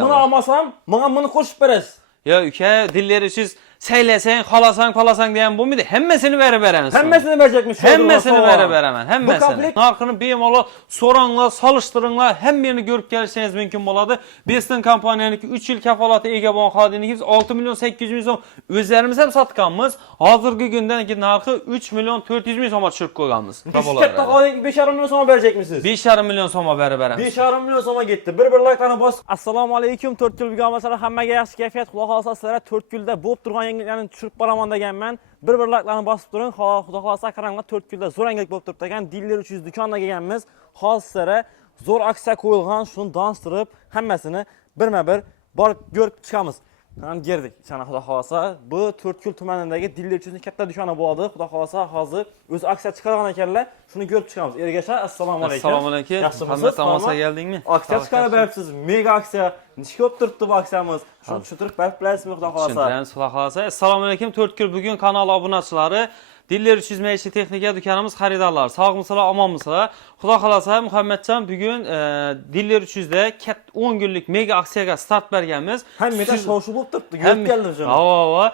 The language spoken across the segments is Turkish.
Bunu almasam, bana bunu koşup veresiz. Ya ülke dilleri siz seylesen, halasan, falasan diyen bu muydu? Hemmesini veremez. Hemmesini verecekmiş. Hemmesini veremem. Hemmesini. Bu Narxını beyim ola, soranla, salıştırınla, hem birini görüp gelirseniz mümkün boladı. Bestin kampanyaniki 3 yıl kefalatı Egeban Xadiniki 6 milyon 800 bin som üzerimiz hem satkanımız. Hazırki günden ki narxı 3 milyon 400 bin soma çırp koyganımız. Bisiklet Xadiniki 5,5 milyon soma verecek misiniz? 5,5 milyon soma veremez. 5,5 milyon soma gitti. Bir like'larına bas. Assalamu alaikum. 4 yıl bir gamasalar hammaga yaxshi kayfiyat quloq olsa sizlarga 4 yilda bo'lib turgan yangiliklarni tushirib boraman deganman. Bir like'larni bosib turing. Xudo xolasa qaranglar 4 yilda zo'r yangilik bo'lib turibdi ekan. Diller 300 do'konga kelganmiz. Hozir sizlarga zo'r aksiya qo'yilgan, shuni danstirib, hammasini birma-bir borib ko'rib chiqamiz. Ham girdik. Sana xudo xolasa bu 4 yil tumanidagi Diller 300 katta do'koni bo'ladi. Xudo xolasa hozir o'z aksiya chiqargan ekanlar. Shuni ko'rib chiqamiz. Ergashlar, assalomu alaykum. Assalomu alaykum. Hamma tamasa keldingmi? Aksiya chiqarib beribsiz. Mega aksiya. Nechta ko'p turibdi bu aksiyamiz? Shuni tushuntirib berib bilasizmi, xudo xolasa? Tushuntiramiz, xudo xolasa. Assalomu alaykum. 4 yil bugun kanal obunachilari. Diller 300 maishiy texnika do'konimiz xaridorlar. Sog'misizlar, omonmisizlar? Xudo xolasa Muhammadjon bugun Diller 300 da 10 kunlik mega aksiyaga start berganmiz. Hammada shov-shuv bo'lib turibdi. Ko'rib keldingiz uni. Ha.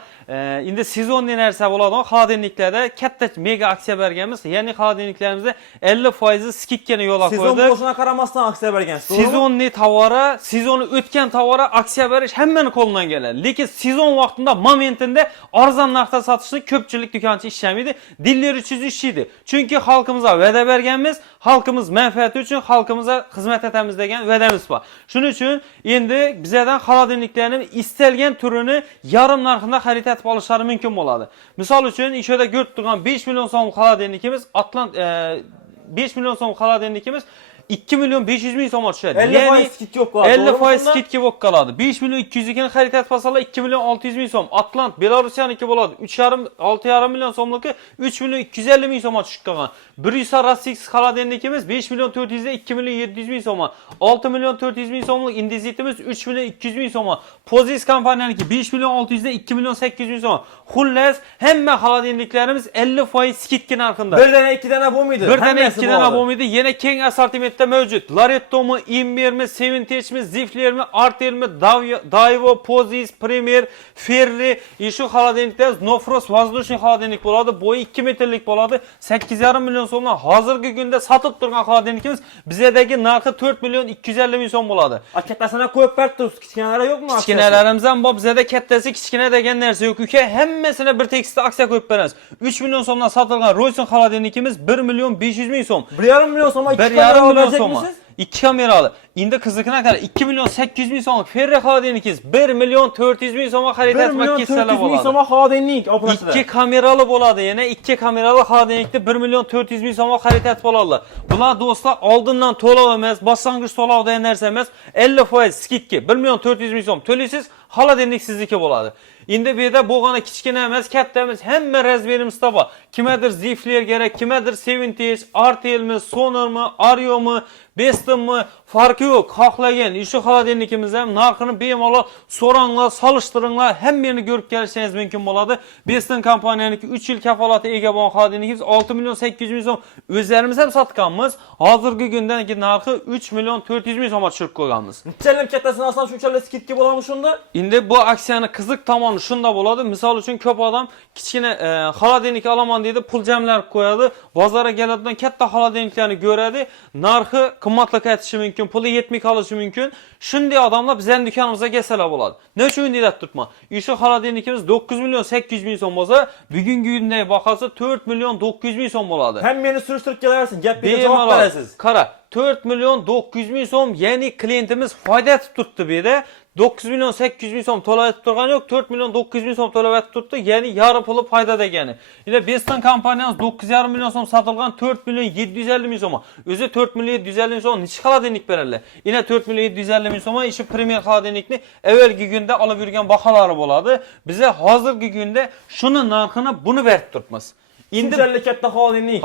Endi sezon narsa bo'ladi. Xolodilniklarda katta mega aksiya berganmiz. Ya'ni xolodilniklarimizda 50% skidkani yo'l qo'ydik. Sezon bo'lishuna qaramasdan aksiya bergansiz. Sezonni tovari, sezonni o'tgan tovari aksiya berish hammani qo'lidan keladi. Lekin sezon vaqtida momentida arzon narxda sotishni ko'pchilik do'konchi ishlamaydi. Diller 300 ishlaydi. Chunki xalqimizga va'da berganmiz, xalqimiz manfaati uchun xalqimizga xizmat etamiz degan va'damiz bor. Shuning uchun endi bizlardan xolodilniklarning istalgan turini yarim narxida xarid etib olishlari mumkin bo'ladi. Misol uchun ishada ko'rib turgan 5 million so'm xolodilnikimiz 5 million so'm xolodilnikimiz 2 milyon 500 bin so'mga tushadi. 50% skidka bo'lib qoladi. 50% skidka bo'lib qoladi. 5 milyon 200 ga xarid etib olsalar 2 milyon 600 bin so'm. Atlant Belarusyaniki bo'ladi. 6,5 milyon so'mligi 3 milyon 250 bin so'mga tushib qolgan. 100 Rastix xolodilnikimiz 5 milyon 400 ga 2 milyon 700 bin so'mga. 6 milyon 400 bin so'mlik indizitimiz 3 milyon 200 bin so'mga. Pozis kompaniyaniki 5 milyon 600 ga 2 milyon 800 bin so'mga. Xullas hamma xolodilniklarimiz 50% skidka narxida. Bir dana 2 dana bo'lmaydi. Bir dana 2 dana bo'lmaydi. Yana keng assortimentda mavjud. Laretto'mi, Immer'mi, Sevintage''mi, Zifler'mi, Artel'mi, Daiwo, Pozis, Premier, Ferri, shu xolodilniklar Nofrost воздушный xolodilnik bo'ladi. Bo'yi 2 metrlik bo'ladi. 8,5 million so'mdan hozirgi kunda sotib turgan xolodilnikimiz bizdagi narxi 4 milyon 250 ming so'm bo'ladi. Kattasini qo'yib beribsiz. Kichkinalari yo'qmi? Kichkinalarimiz ham bor. Bizda kattasi, kichkina degan narsa yo'q. Uka hammasini bir tekisda aksiya qo'yib beramiz. 3 million so'mdan sotilgan Royson xolodilnikimiz 1 milyon 500 ming so'm. 1,5 milyon so'mga 1,5 milyon so'mga. 2 kameralı. Endi qiziqina qara 2 milyon 800 bin so'mlik Ferri xolodilnikingiz 1 milyon 400 bin so'mga xarid etmoqchi kelsalar bo'ladi. 1 milyon 400 bin so'mga xolodilnik obunachilar. 2 kameralı bo'ladi. Yana 2 kameralı xolodilnikda 1 milyon 400 bin so'mga xarid etib oladilar. Bular do'stlar oldindan to'lov emas, boshlang'ich to'lov degan narsa emas. 50% skidka 1 milyon 400 bin so'm to'laysiz, xolodilnik sizniki bo'ladi. Endi bu yerda bo'lgani kichkina emas, katta emas, hamma razmerimizda bor. Kimgadir Zifler kerak, kimgadir Sevintage, Artel'mi, Sonar'mi, Ario'mi, Bestin'mi farqi yo'q. Xohlagan shu xolodilnikimiz ham narxini bemalol so'ranglar, solishtiringlar, hammasini ko'rib kelishingiz mumkin bo'ladi. Bestin kompaniyaniki 3 yil kafolati Egeban xolodilnikimiz 6 milyon 800 bin so'm. O'zlarimiz ham sotganmiz. Hozirgi kundanki narxi 3 milyon 400 bin so'mga tushirib qo'yganmiz. Nechalar kattasini olsam shunchalar skidka bo'ladimi shunda? Endi bu aksiyani qiziq tomoni shunda bo'ladi. Misol uchun ko'p odam kichkina xolodilnik olaman deydi, pul jamlab qo'yadi. Bozorga keladigan katta xolodilniklarni ko'radi, narxi qimmatlik aytishi mumkin, puli yetmay qolishi mumkin. Shunday odamlar bizning do'konimizga kelsalar bo'ladi. Ne uchun deyap turibman? Shu xolodilnikimiz 9 milyon 800 bin so'm bo'lsa, bugungi kundagi bahasi 4 milyon 900 bin so'm bo'ladi. Hammani surishtirib kelarsiz, gapga javob berasiz. Qara, 4 milyon 900 bin so'm, ya'ni klientimiz foyda etib turibdi bu yerda. 9 milyon 800 bin so'm to'lab etib turgani yo'q, 4 milyon 900 bin so'm to'lab etib turibdi, ya'ni yarım puli foyda degani. Yine Bestin kompaniyamiz 9,5 milyon so'm sotilgan 4 milyon 750 bin so'm. O'zi 4 milyon 750 bin so'm necha xolodilnik beradilar? Yine 4 milyon 750 bin so'm ishi Premier xolodilnikni avvalgi kunda olib yurgan baholari bo'ladi. Bize hozirgi kunda shuni narxini buni berib turibmiz. Şunchalik katta xodinlik.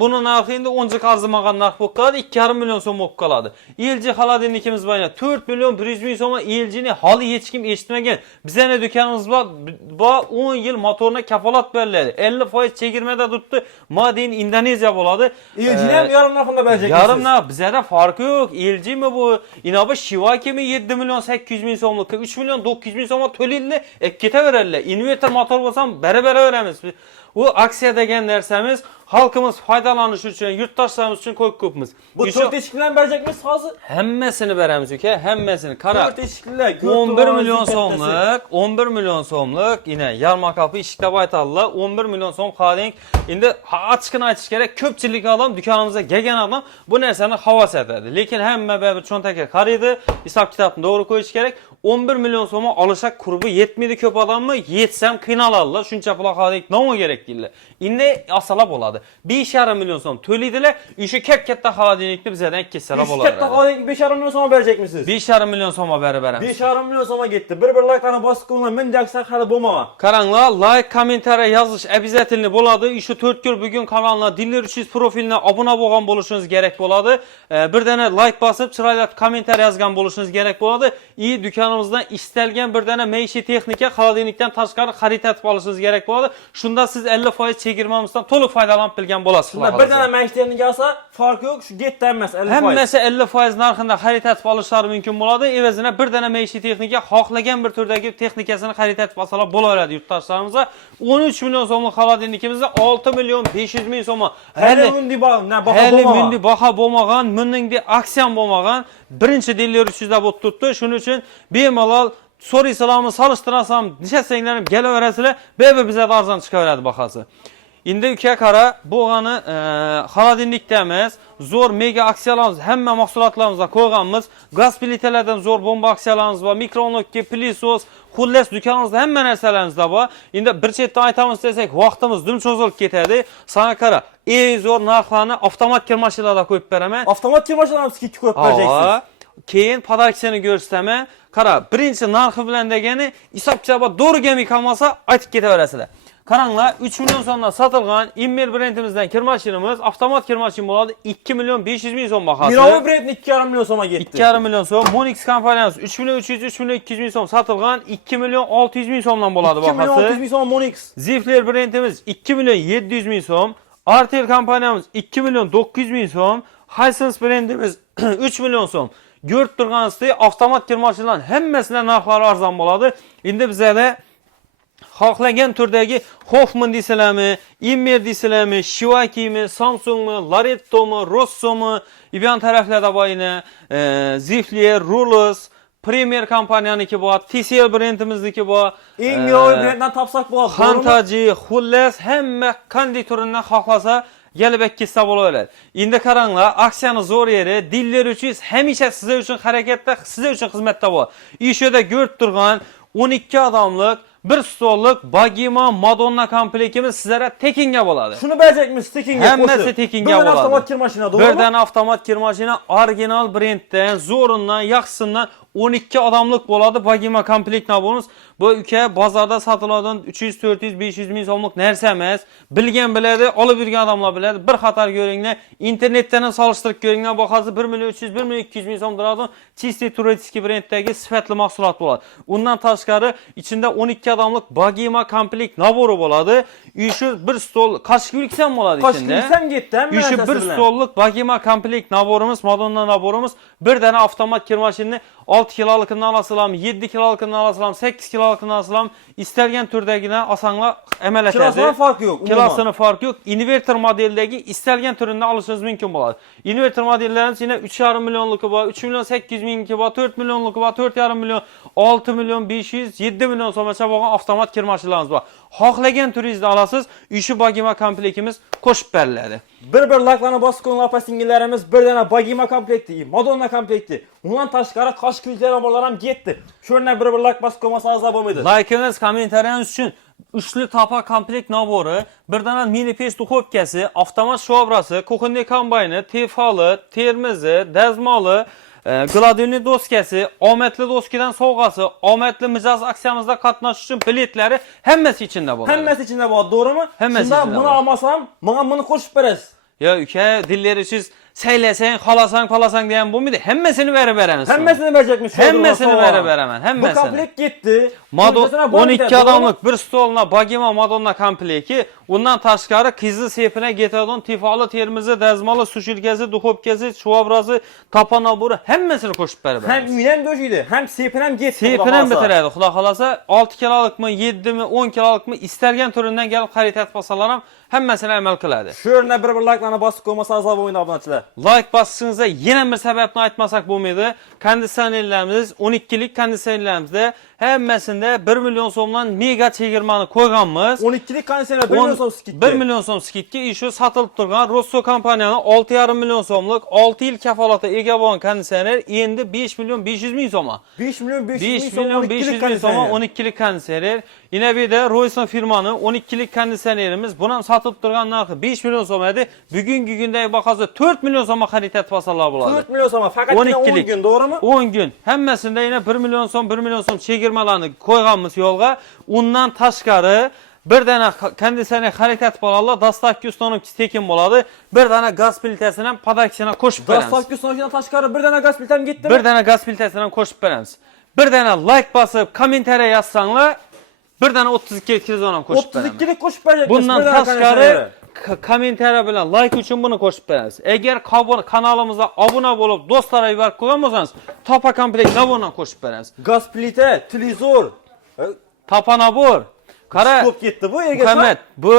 Bunun narxı indi oncaq arzımağan narx bo'lib qoladi, 2,5 million so'm bo'lib qoladi. LG xolodilnikimiz bor. 4 million 100 ming so'm LG'ni hali hech kim eshitmagan. Bizning do'konimiz bor 10 yil motoruna kafolat beriladi. 50% chegirmada turibdi. Modin Indoneziya bo'ladi. LG'ni ham yarim narxida berajak. Yarim narx bizda farqi yo'q. LG mi bu? Inoba Shivaki mi 7 million 800 ming so'mlik, 3 million 900 ming so'm to'laydi, ketaveradilar. Inverter motor bo'lsam barabar veramiz. Bu aksiya degan narsamiz xalqimiz foydalanishi uchun, yurtdoshlarimiz uchun ko'pmiz. Bu 4 eshiklarni berakmiz hozir? Hammasini beramiz uka, hammasini. Qara. 4 eshiklar, 11 million so'mlik, 11 million so'mlik, ina yarmarka eshikda aytadilar, 11 million so'm qading. Endi ochiqini aytish kerak, ko'pchilik odam do'konimizga kelgan odam bu narsani havas etadi. Lekin hamma bir cho'ntakka qaraydi, hisob kitobni to'g'ri qo'yish kerak. 11 million so'm olishak qurbi yetmaydi ko'p odammi? Yetsam qiynaladilar. Shuncha pul qading nima kerak deydilar. Endi asala bo'ladi. 5,5 million so'm to'laydilar. O'sha katta xolodilnikni bizdan kessalar bo'ladi. Katta xolodilnik 5,5 million so'm berakmisiz? 5,5 million so'm beramiz. 5,5 million so'm ketdi. Bir laytani bosib qo'yinglar, men jaksa hali bo'lmagan. Qaranglar, like, kommentariy yozish обязательно bo'ladi. Shu 4 kun bugun kanalga Diller 300 profiliga obuna bo'lgan bo'lishingiz kerak bo'ladi. Bir dana like bosib, chiroyli kommentariy yozgan bo'lishingiz kerak bo'ladi. Do'konimizdan istalgan bir dana maishiy texnika xolodilnikdan tashqari xarid etib olishingiz kerak bo'ladi. Shunda siz 50% chegirmamizdan to'liq foydalanib bilgan bo'lasiz. Shunda bir dana maishiy texnika olsa, farqi yo'q, shu getda emas 50%. Hammasi 50% narxida xarid etib olishlari mumkin bo'ladi. Evazina bir dana maishiy texnika xohlagan bir turdagi texnikasini xarid etib olsalar bo'laveradi yurtdoshlarimizga. 13 million so'mlik xolodilnikimizda 6 million 500 ming so'm. Hali mundi baho bo'lmagan, mundingda aksiya bo'lmagan. Birinchi Diller 300 da bo'lib turibdi. Shuning uchun bemalol so'raysizlarmi, solishtirasan, nishasanglarni kelaverasizlar, bizga arzon chiqaveradi bahasi. Endi uka qara, bo'lgani xolodilnikda emas, zo'r mega aksiyalarimiz, hamma mahsulotlarimizda qo'yganmiz. Gaz plitalardan zo'r bomba aksiyalarimiz bor, mikronovka, pilisos, xullas do'konimizda hamma narsalarimizda bor. Endi bir chetdan aytamiz desak, vaqtimiz dim cho'zilib ketadi. Sana qara, zo'r narxlarni avtomat kirmashinalarda qo'yib beraman. Avtomat kirmashinalarni sizga qo'yib berajaksiz. Keyin podarkasini ko'rsataman. Qara, birinchi narxi bilan degani hisob kitobi to'g'ri kelmasa aytib ketaverasizlar. Qaranglar, 3 million so'mdan sotilgan Immer brendimizdan kirmashinamiz avtomat kirmashin bo'ladi. 2 million 500 ming so'm bahasi. Mirova brendi 2,5 million so'mga ketdi. 2,5 million so'm. Monix kompaniyamiz 3 million 300 3 million 200 ming so'm sotilgan 2 million 600 ming so'mdan bo'ladi bahasi. 2 million 600 ming so'm Monix. Zifler brendimiz 2 million 700 ming so'm. Artel kompaniyamiz 2 million 900 ming so'm. Hisense brendimiz 3 million so'm. Ko'rib turganingizdek, avtomat kirmashinlarning hammasining narxlari arzon bo'ladi. Endi bizda xohlagan turdagi Hoffman deysizlarmi, Immer deysizlarmi, Shivakimi, Samsungmi, Larettomi, Rossomi, Ibyan taraflarda bo'yina Zifler, Rulus, Premier kompaniyaniki bor, TCL brendimizniki bor. Eng yo'l brenddan topsak bo'ladi. Xantaji, xullas hamma qanday turidan xohlasa gelib ketsa bo'laveradi. Endi qaranglar, aksiyani zo'r yeri Diller 300 hamisha sizlar uchun harakatda, sizlar uchun xizmatda bor. Ishida ko'rib turgan 12 odamlik bir stollik Bagima Madonna komplektimiz sizlarga tekinga bo'ladi. Shuni berakmiz tekinga. Hammasi tekinga bo'ladi. Bir avtomat kirmashina, to'g'rimi? Birdan avtomat kirmashina original brenddan, zo'rindan, yaxshisidan 12 odamlik bo'ladi. Bagima komplekt nabonimiz. Bu uka bozorda sotiladigan 300, 400, 500 ming so'mlik narsa emas. Bilgan biladi, olib yurgan odamlar biladi. Bir xatar ko'ringlar, internetdan solishtirib ko'ringlar, bahasi 1 million 300, 1 million 200 ming so'm turadi. Чистый turistik brenddagi sifatli mahsulot bo'ladi. Undan tashqari ichida 12 odamlik Bagima komplekt nabori bo'ladi. Shu bir stol qashqilksam bo'ladi ichida. Qashqilksam ketdi, hamma Shu bir stollik Bagima komplekt naborimiz, Madonna naborimiz, bir dana avtomat kirmashinni 6 kilolikini olasizlarmi, 7 kilolikini olasizlarmi, 8 kilolikini olasizlarmi, istalgan turdagidan osonlar amal etadi. Kilosining farqi yo'q. Kilosining farqi yo'q. Inverter modeldagi istalgan turini olishingiz mumkin bo'ladi. Inverter modellarimiz yana 3,5 millionligi bor, 3 million 800 mingligi bor, 4 millionligi bor, 4,5 million, 6 million 500, 7 million so'mgacha bo'lgan avtomat kirmashinlarimiz bor. Xohlagan turingizni olasiz, shu Bagima komplektimiz qo'shib beriladi. Bir like'larni bosib qo'ying opa-singillarimiz, bir dana Bagima komplekti, Madonna komplekti. Undan tashqari qashqilklar bolalar ham ketdi. Shundan bir like bosib qo'ymasangiz bo'lmaydi. Like'ingiz, kommentariyingiz uchun uchli tapa komplekt nabori, bir dana mini pech duxovkasi, avtomat shobrasi, kuxonniy kombayni, tefali, termizi, dazmoli, Gladilni doskası, ometli doskidan sovg'asi, ometli mijoz aksiyamizda qatnashish uchun biletleri hammasi ichinde bo'ladi. Hammasi ichinde bo'ladi, to'g'rimi? Hammasi Shunda ichinde buni bo'ladi. olmasam, menga buni qo'shib berasiz. Ya uka, dilleri siz saylasang, xolasang, xolasang degan bo'lmaydi. Hammasini berib beramiz. Hammasini verecekmiş. Hammasini berib beraman, Bu hammasini. komplekt gitti. Mado O'rtasına bor 12 bitadi, adamlık bir stoluna Bagima Madonna komplekti. Undan tashqari qizi sepine getadon, tifoli, termizi, dazmoli, sushilkasi, duxovkasi, shuvabrasi, tapanaburi hammasini qo'shib berib Hem beramiz. üylen döşüydü, hem sepinem gitti. Sepinen bitiradi, xudo xolasa 6 kilolikmi, 7 mi, 10 kilolikmi istalgan turidan kelib xarid etmasalar ham hammasini amal qiladi. Şöyle bir like'larına basıp koymasanız azal oyunu abonachilar. Like bosishingizda yana bir sababni aytmasak bo'lmaydi. Konditsionerlarimiz 12lik konditsionerlarimizda hammasida 1 million so'mdan mega chegirmani qo'yganmiz. 12'lik kondisyoner 1 million so'm skidga. 1 million so'm skidga ishu satilib turgan Rosso kompaniyani 6,5 million so'mlik 6 yil kafolati ega bo'lgan konditsioner endi 5 million 500 ming so'mga. 5 milyon 5 million 500 ming so'mga 12lik konditsioner. Yine bir de Royson firmanın 12'lik konditsionerimiz buna satıp durgan narxı 5 milyon so'm edi. Bugungi kundagi bahosi 4 million so'mga xarid etmasalar bo'ladi. 4 milyon so'm fakat 10 gün, doğru mu? 10 gün. Hammasida yine 1 million so'm chegirmalarni qo'yganmiz yo'lga. Undan tashqari bir dana konditsioner xarid etib olganlar dastavka uстановкасы tekin bo'ladi. Bir dana gaz plitasini ham podaksiyana qo'shib beramiz. Dastavka uстановкасынан tashqari bir dana gaz plitam gitti mi? Bir dana gaz plitasini ham qo'shib beramiz. Bir dana like basıp kommentariya yazsanglar bir dana 32 kilozon ham qo'shib beramiz. 32'lik qo'shib beramiz. Bundan tashqari kommentariya bilan like uchun buni qo'shib beramiz. Agar kanalimizga obuna bo'lib, do'stlarga yuborib qo'ygan bo'lsangiz, topa komplekt nabondan qo'shib beramiz. Gaz plita, televizor, Tapanabur. Qara. Ko'p ketdi bu yerga. Muhammad, bu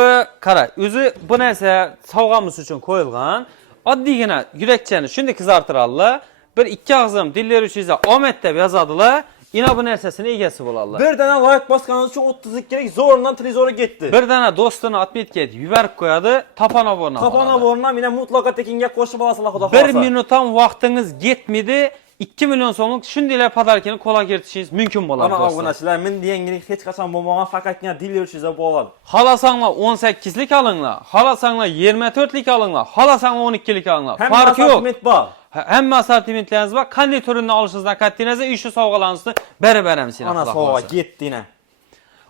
qara, o'zi bu narsa sovg'amiz uchun qo'yilgan. Oddiygina yurakchani shunday qizartiradilar. Bir ikki og'zim dillar uchizda omad deb yozadilar. Ina bu narsasini egasi bo'ladilar. Bir dana like basganınız için 32'lik zorundan televizora gitti. Bir dana do'stini atmetga yuborib qo'yadi, Tapanaburni. Tapanaburni mine mutlaka tekinga qo'shib olasizlar, xudo 1 xolasa. minut ham vaqtingiz yetmidi. 2 million so'mlik shundaylar podarkini qo'lga kiritishingiz mumkin bo'ladi. Ana obunachilar, men degangilik hech qachon bo'lmagan, faqatgina dillar uchizda bo'ladi. Xolasanglar 18lik olinglar, xolasanglar 24lik olinglar, xolasanglar 12lik olinglar. Farq yo'q. Hamma assortimentlarimiz bor. Qanday turini olishingizdan qat'iy nazar shu sovg'alarimizni berib beramiz. Ana sovg'a getdina.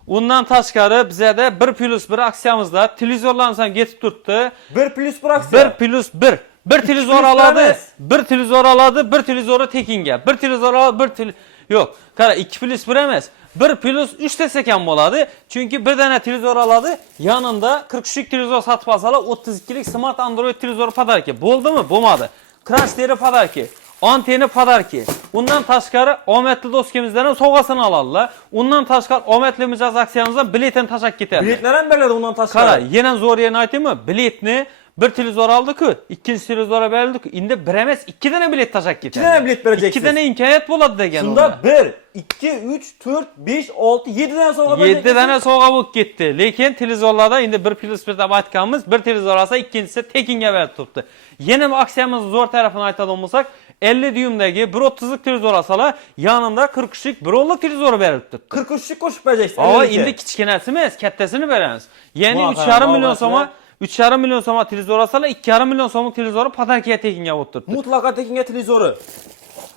Undan tashqari bizda 1+1 aksiyamizda televizorlarimiz ham yetib turibdi. 1+1 aksiya. 1+1. Bir televizor aladi, bir televizor aladi, bir televizori tekinga. Bir televizor aladi, yo'q. Qara 2+1 emas. 1+3 desek ham bo'ladi. Chunki bir dana televizor aladi, yanında 43lik televizor satib olsalar 32lik smart Android televizor podarki. Bo'ldimi? Bo'lmadi. Krashteri podarki. Anteni podarki. Undan tashqari omadli do'stimizdan ham sovg'asini oladilar. Undan tashqari omadli mijoz aksiyamizdan biletini tashab ketadi. Biletlar ham beriladi undan tashqari. Qara, yana zo'r yerini aytaymi? Biletni bir televizor aldı-ku, ikkinchi televizora berildi-ku. Endi bir emas, 2 dana bilet tashab ketadi. 2 dana bilet bereceksiniz. 2 dana imkoniyat bo'ladi degan. Shunda 1, 2, 3, 4, 5, 6, 7 dana sovg'a bereceksiniz. 7 dana sovg'a bo'lib ketdi. Lekin televizorlarda endi 1+1 deb aytganmiz, bir televizor olsa ikkinchisi tekinga berib turibdi. Yana bir aksiyamiz zo'r tarafini aytadigan bo'lsak, 50 dyumdagi 1.30lik televizor olsalar, yanında 43lik 1.10lik televizor berib turibdi. 43lik qo'shib bereceksiniz. Ava endi kichkinasi emas, kattasini beramiz. Ya'ni 3,5 million so'mga 3,5 million so'mga televizor olsalar, 2,5 million so'mlik televizori podarkiga tekinga o'tiribdi. Mutlaka tekinga televizori.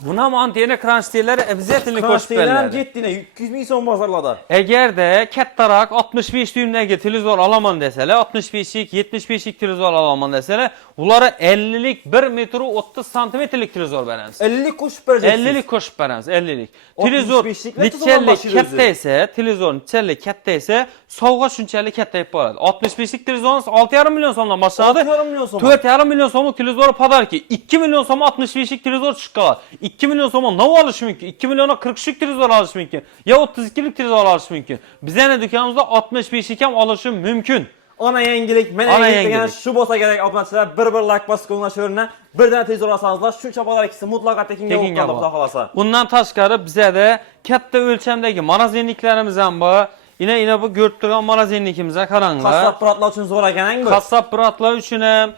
Buna ham antena kranshterlari обязательно qo'shib beriladi. Getdina 200 ming so'm bozorlarda. Agarda kattaroq 65 dyumdagi televizor olaman desalar, 65lik, 75lik televizor olaman desalar, ulara 50lik 1 metr 30 santimetrlik televizor beramiz. 50lik qo'shib bereceksiniz. 50lik qo'shib beramiz, 50lik. Televizor nichalik katta esa, televizor nichalik katta esa, sovg'a shunchalik kattayib boradi. 65lik televizorimiz 6,5 million so'mdan boshlanadi. 6,5 million so'm. 4,5 million so'mlik televizor podarki. 2 million so'm 65lik televizor chiqqan. 2 million so'm nov olish mumkin. 2 million 43lik televizor olish mumkin. Ya 32lik televizor olish mumkin. Bizning do'konimizda 65lik ham olishi mumkin. Ana yangilik, men degan shu bo'lsa kerak obunachilar, bir like bosib qo'yinglar o'rnina, bir dana televizor olsangizlar, shuncha podarkisi mutlaqo tekinga bo'ladi, xudo xolasa. Undan tashqari bizda katta o'lchamdagi morozinliklarimiz ham bor. Ina bu ko'rib turgan morozinlikimizga qaranglar. Qassob piratlar uchun zo'r ekan bu. Qassob piratlar uchun ham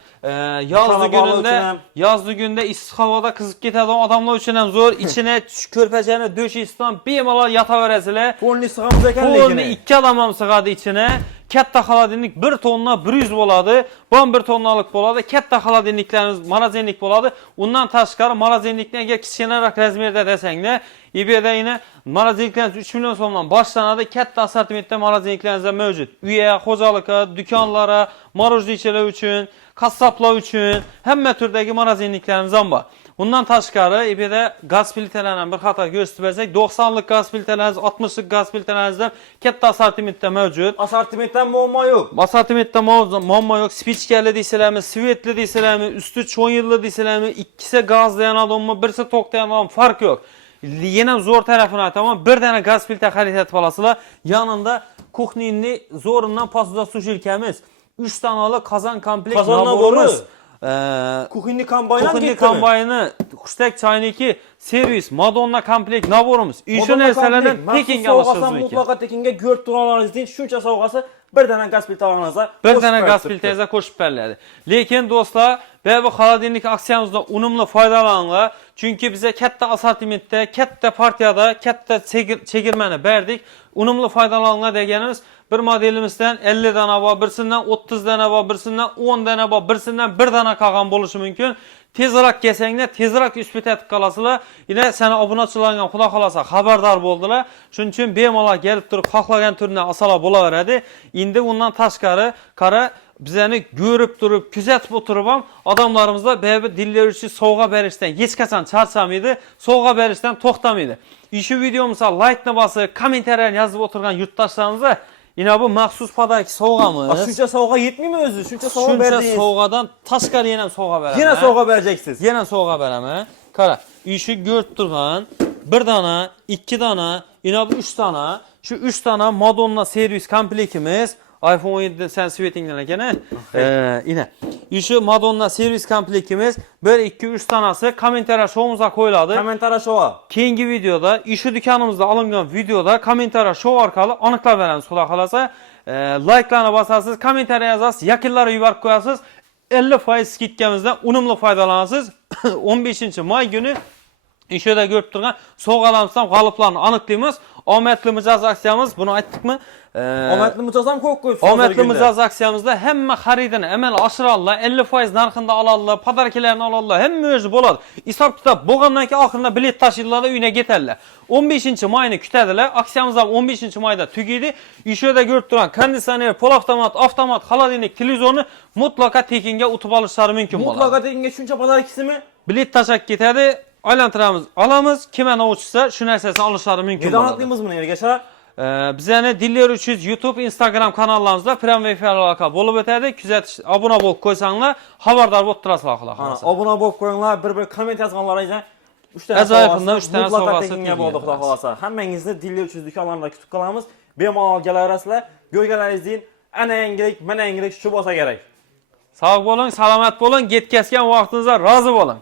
yazlı günde issiq havada qızıb ketadigan adamlar üçün ham zo'r. İçinə körpəcəni döşəyistan bemalol yataverasizlar. Polni sig'amiz ekan lekin. Polni 2 adam ham sig'adi içinə. Katta xolodilnik 1 tonna 100 bo'ladi. Bu 1 tonnalik bo'ladi. Katta xolodilniklarimiz morozenlik bo'ladi. Undan tashqari morozenlikni agar kichkinaroq razmerda desanglar, eBayda yine morozenliklar 3 million so'mdan boshlanadi. Katta assortimentda morozenliklarimiz mavjud. Uyga, xo'jalikka, do'konlara, morojnichilar uchun, qassoblar uchun hamma turdagi morozenliklarimiz ham bor. Bundan tashqari eBayda gaz plitalarini bir qator ko'rsatib bersak, 90lik gaz plitalarimiz, 60lik gaz plitalarimizdan katta assortimentda mavjud. Assortimentdan muammo yo'q. Assortimentda muammo yo'q. Spichkali deysizlarmi, svetli deysizlarmi, usti cho'yinli deysizlarmi, ikkisi gazda yanadimi, birisi tokda yanadimi, farq yo'q. Yana zo'r tarafini aytaman, bir dana gaz plita xarid etib olasizlar. Yanında kuxninni zo'rindan posuda sushilkamiz, 3 donali qozon komplekt naborimiz. Kuxinni kombayni Kuxinni kombayni, xushtak chayniki, servis, Madonna komplekt naborimiz. O'sha narsalardan tekinga olasiz. Mutlaqo tekinga go'rt turalaringiz, shuncha sovg'asi bir dana gaz plita olganingizda, bir dana gaz plitangizga qo'shib beriladi. Lekin do'stlar, bu xolodilnik aksiyamizdan unumli foydalaninglar. Chunki bize katta assortimentda, katta partiyada, katta chegirmani berdik. Unumli foydalaninglar deganimiz bir modelimizdan 50 dana bor, birisinden 30 dana bor, birisinden 10 dana bor, birisinden 1 dana qolgan bo'lishi mumkin. Tezroq kelsanglar, tezroq isbot etib qolasizlar. Yine sana obunachilarga xudo xolasa xabardor bo'ldilar. Shuning uchun bemalol kelib turib xohlagan turni olsalar bo'laveradi. Endi undan tashqari qara bizani görüp durup, kuzatib o'tirib ham odamlarimizda ba'zi dillar uchun sovg'a berishdan hech qachon charchamaydi, sovg'a berishdan to'xtamaydi. Shu videomizga like-ni bosib, kommentariyani yozib o'tirgan yurtdoshlarimizga yine bu maxsus podak sovg'amiz. Shuncha sovg'a yetmaymi o'zi? Shuncha sovg'a berdingiz. Shuncha sovg'adan tashqari yana sovg'a beraman. Yana sovg'a bereceksiniz. Yana sovg'a beraman. Qara, shu ko'rib turgan 1 dana, 2 dana, yine bu 3 dana, şu 3 dana Madonna servis komplektimiz. iPhone 17 sen svetingden ekan. Yine. Şu Madonna servis komplektimiz 1, 2, 3 tanesi komentar show'umuza qo'yiladi. Komentar show. Keyingi videoda, şu dükkanımızda alıngan videoda komentar show orqali aniqlab beramiz. Xudo xolasa, like'larni bosasiz, komentar yozasiz, yakunlarni yuborib qo'yasiz. 50% skidkamizdan unumli foydalanasiz. 15 may günü İşte görüp turgan sovg'alarimizdan g'oliblarni aniqlaymiz. Omadli mijoz aksiyamiz, bunu aytdikmi? Omadli mijoz ham ko'p qo'yibsiz. Omadli mijoz aksiyamizda hamma xaridini amal oshiradilar, 50% narxida oladilar, podarkalarni oladilar, hamma o'zi bo'ladi. Hisob kitob bo'lgandan keyin oxirida bilet tashiydilar, uyga ketadilar. 15 mayni kutadilar. Aksiyamiz ham 15 mayda tugaydi. Ishida ko'rib turgan konditsioner, polavtomat, avtomat, xolodilnik, televizorni mutlaqo tekinga utib olishlari mumkin bo'ladi. Mutlaqo tekinga shuncha podarkisimi? Bilet tashab ketadi. Aylantiramiz, alamiz, kime ne uçsa şu narsasini olishlari mumkin bo'ladi. Nidonatlaymiz buni ergasha. Bizani Dillar 300 YouTube, Instagram kanallarımızda Prem ve aloqa bo'lib o'tadi. Kuzatish, obuna bo'lib qo'ysanglar, xabardor bo'lib turasizlar xudo xolasa. Obuna bo'lib qo'yinglar, bir comment yozganlaringizdan 3 ta sovg'asi bo'ldi xudo xolasa. Hammangizni Dillar 300 do'konlarida kutib qolamiz. Bemalol kelaverasizlar. Ko'rganlaringizdek, ana yangilik, mana yangilik shu bo'lsa kerak. Sog' bo'ling, salomat bo'ling, yetkazgan vaqtingizda rozi bo'ling.